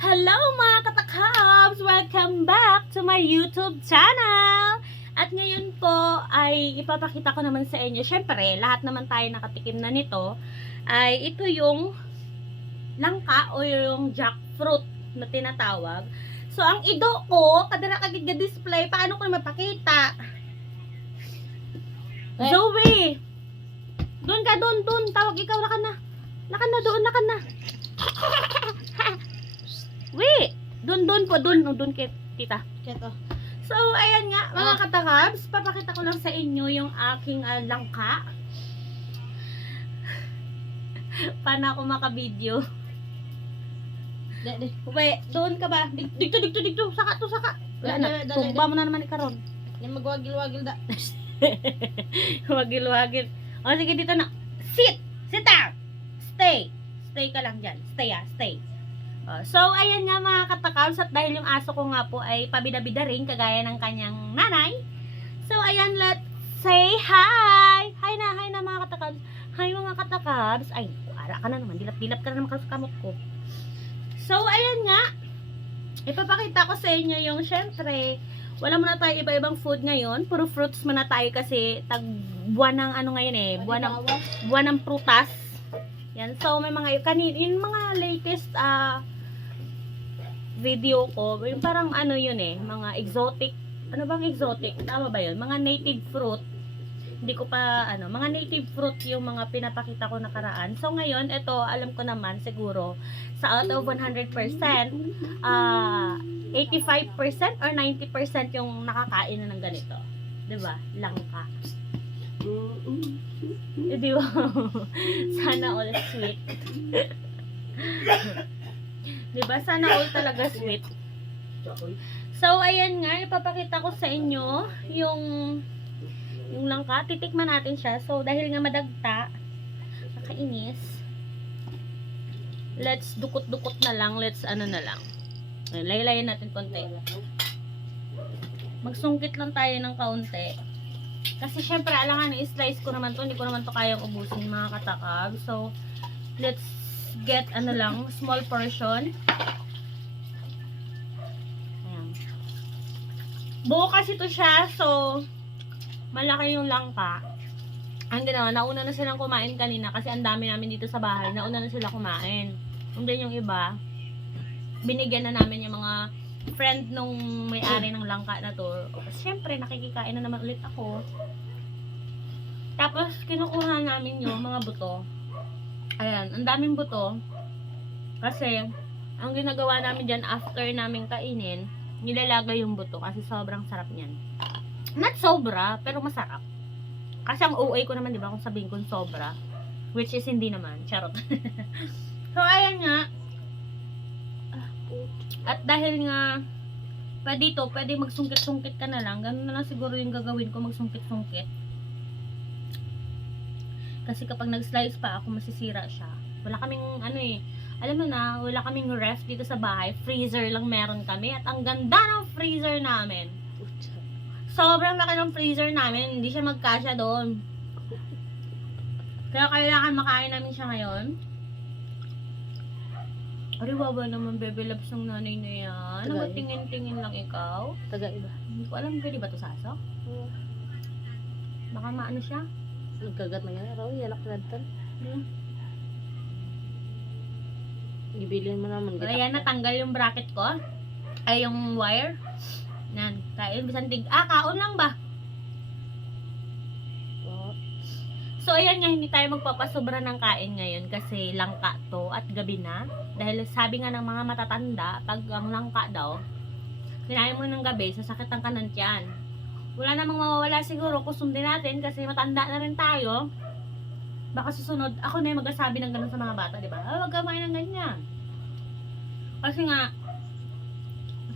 Hello mga katakabs! Welcome back to my YouTube channel! At ngayon po ay ipapakita ko naman sa inyo, syempre lahat naman tayo nakatikim na nito, ay ito yung langka o yung jackfruit na tinatawag. So ang ido ko, kadara display, paano ko na mapakita? Zoe! Doon ka, doon, tawag ikaw, laka na. Laka na, doon, laka na. Wait! Doon po, doon kay tita. Keto. So, ayan nga, mga katakabs, papakita ko lang sa inyo yung aking langka. Paano ako makabideo? Wait, doon ka ba? Dito, saka. Wala na, tumba mo na naman ikaron. Yung magwagil-wagil da. Wagil. O, sige, dito na. Sit down! Stay ka lang dyan. Stay. So, ayan nga mga katakabs, at dahil yung aso ko nga po ay pabida-bida rin, kagaya ng kanyang nanay. So, ayan, let's say hi! Hi na mga katakabs. Hi mga katakabs. Ay, kuara ka na naman. Dilap ka na naman sa kamot ko. So, ayan nga. Ipapakita ko sa inyo yung, syempre, wala muna tayo iba-ibang food ngayon. Puro fruits muna tayo kasi buwan ng ano ngayon eh. Buwan ng prutas. Yan. So, may mga, yung mga latest video ko, yung parang ano yun eh, mga exotic, ano bang exotic? Tama ba yun? Mga native fruit. Hindi ko pa, mga native fruit yung mga pinapakita ko nakaraan. So, ngayon, ito, alam ko naman, siguro, sa out of 100%, 85% or 90% yung nakakain na ng ganito. Diba? Langka. Diba? Sana all sweet. Diba? Sana all talaga sweet. So, ayan nga, ipapakita ko sa inyo yung langka. Titikman natin siya. So, dahil nga madagta, nakainis, let's dukot-dukot na lang. Let's ano na lang. Laylayan natin konti. Magsungkit lang tayo ng kaunti. Kasi syempre, alangan, i-slice ko naman to. Hindi ko naman to kayang ubusin, mga katakab. So, let's get ano lang, small portion. Ayan. Buo kasi to siya, so malaki yung langka. Ang ginawa, nauna na silang kumain kanina kasi ang dami namin dito sa bahay. Nauna na sila kumain. And then yung iba, binigyan na namin yung mga friend nung may-ari ng langka na to. Siyempre, nakikikain na naman ulit ako. Tapos, kinukuha namin yung mga buto. Ayan, ang daming buto. Kasi, ang ginagawa namin dyan after namin kainin, nilalagay yung buto kasi sobrang sarap niyan. Not sobra, pero masarap. Kasi ang OA ko naman, di ba, kung sabihin kong sobra. Which is hindi naman. Charot. So, ayan nga. At dahil nga, pwede magsungkit-sungkit ka na lang. Ganun na lang siguro yung gagawin ko, magsungkit-sungkit. Kasi kapag nag-slice pa ako, masisira siya. Wala kaming, alam mo na, wala kaming ref dito sa bahay. Freezer lang meron kami. At ang ganda ng freezer namin. Sobrang laki ng freezer namin. Hindi siya magkasya doon. Kaya kailangan makain namin siya ngayon. Ariwawa naman, bebe loves ng nanay na yan. Nakatingin-tingin lang ikaw. Taga-iba. Hindi ko alam, pwede ba ito sasok? Baka maano siya? Nagkagat na yan. Raw, yalak na ito. Ibilin mo naman. Ayan, natanggal yung bracket ko. Ay, yung wire. Yan, kain. Bisan kaon lang ba? So, ayan nga, hindi tayo magpapasobra ng kain ngayon kasi langka to at gabi na. Dahil sabi nga ng mga matatanda, pag ang langka daw, kinain mo ng gabi, sasakitan ka ng tiyan. Wala namang mawawala siguro kung sundin natin kasi matanda na rin tayo. Baka susunod, ako na yung magsasabi ng ganun sa mga bata, di ba? Huwag kamain ng ganyan. Kasi nga,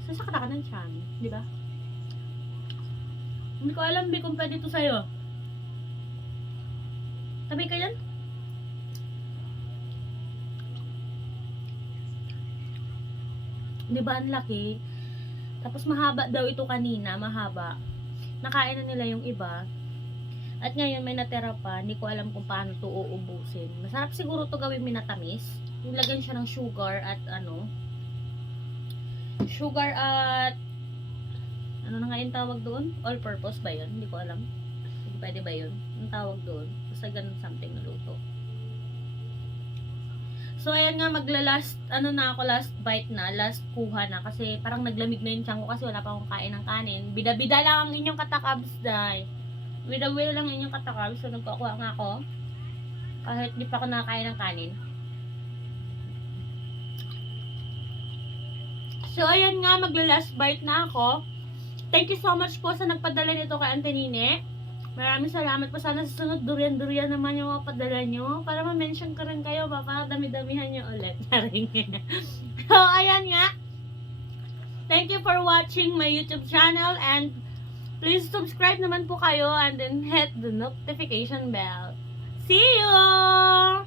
sasakita ka ng tiyan, di ba? Hindi ko alam, kung pwede ito sa'yo. Tabi ka yan? Di ba ang laki? Tapos mahaba daw ito kanina, mahaba. Nakain na nila yung iba. At ngayon may natira pa, hindi ko alam kung paano to uubusin. Masarap siguro to gawin minatamis. Yung lagyan siya ng sugar at sugar at ano na nga yung tawag doon? All purpose ba yun? Hindi ko alam. Hindi pwede ba yun? Ang tawag doon? Basta ganun something na luto. So, ayan nga, last bite na, last kuha na. Kasi parang naglamig na yung tiyan ko kasi wala pa akong kain ng kanin. Bida-bida lang ang inyong katakabs, day. Bida-bida lang ang inyong katakabs. So, nagkakuha nga ako. Kahit di pa ako nakakain ng kanin. So, ayan nga, last bite na ako. Thank you so much po sa nagpadala nito kay Auntie Nine. Maraming salamat po. Sana sa sunod, durian-durian naman yung mga padala nyo. Para ma-mention ko rin kayo, baka dami-damihan nyo ulit. So, ayan nga. Thank you for watching my YouTube channel and please subscribe naman po kayo and then hit the notification bell. See you!